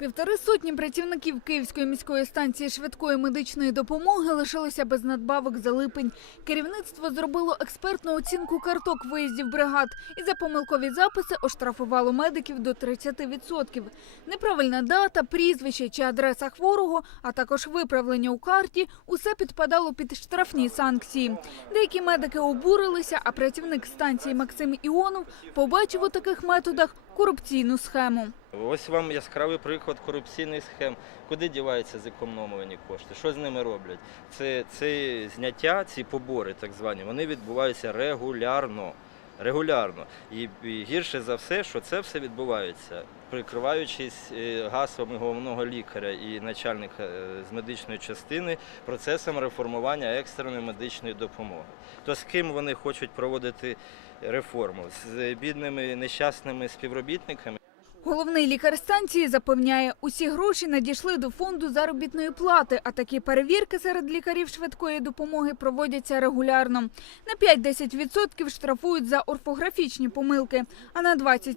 Півтори сотні працівників Київської міської станції швидкої медичної допомоги лишилися без надбавок за липень. Керівництво зробило експертну оцінку карток виїздів бригад і за помилкові записи оштрафувало медиків до 30%. Неправильна дата, прізвище чи адреса хворого, а також виправлення у карті – усе підпадало під штрафні санкції. Деякі медики обурилися, а працівник станції Максим Іонов побачив у таких методах корупційну схему. Ось вам яскравий приклад корупційних схем. Куди діваються зекономлені кошти? Що з ними роблять? Це, це зняття, ці побори, так звані, вони відбуваються регулярно. Регулярно. І, і гірше за все, що це все відбувається, прикриваючись е, гаслами головного лікаря і начальника е, з медичної частини процесом реформування екстреної медичної допомоги. То з ким вони хочуть проводити реформу? З бідними нещасними співробітниками? Головний лікар станції запевняє, усі гроші надійшли до фонду заробітної плати, а такі перевірки серед лікарів швидкої допомоги проводяться регулярно. На 5-10% штрафують за орфографічні помилки, а на 20-30%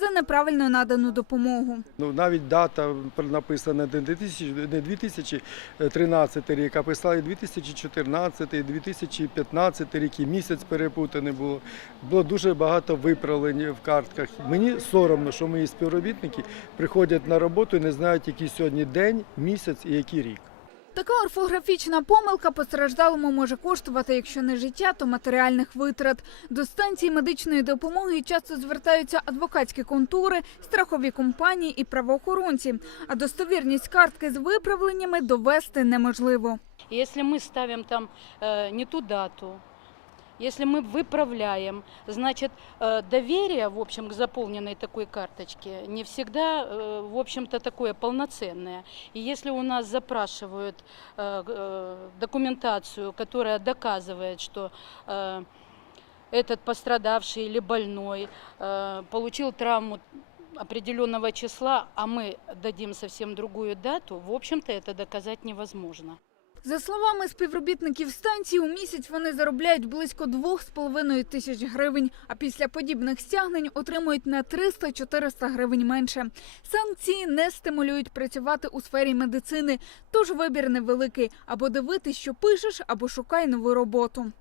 за неправильно надану допомогу. Ну, навіть дата написана не 2000, не 2013 рік, а писали 2014, 2015 рік, і місяць перепутаний було. Було дуже багато виправлень в картках. Мені соромно, що мої співробітники приходять на роботу і не знають, який сьогодні день, місяць і який рік. Така орфографічна помилка постраждалому може коштувати, якщо не життя, то матеріальних витрат. До станції медичної допомоги часто звертаються адвокатські контори, страхові компанії і правоохоронці. А достовірність картки з виправленнями довести неможливо. И Если мы ставим там э, не ту дату, если мы выправляем, значит, э, доверие, в общем, к заполненной такой карточке не всегда, э, в общем-то, такое полноценное. И если у нас запрашивают э, документацию, которая доказывает, что этот пострадавший или больной получил травму определенного числа, а мы дадим совсем другую дату, в общем-то, это доказать невозможно. За словами співробітників станції, у місяць вони заробляють близько 2,5 тисяч гривень, а після подібних стягнень отримують на 300-400 гривень менше. Санкції не стимулюють працювати у сфері медицини, тож вибір невеликий – або дивитись, що пишеш, або шукай нову роботу.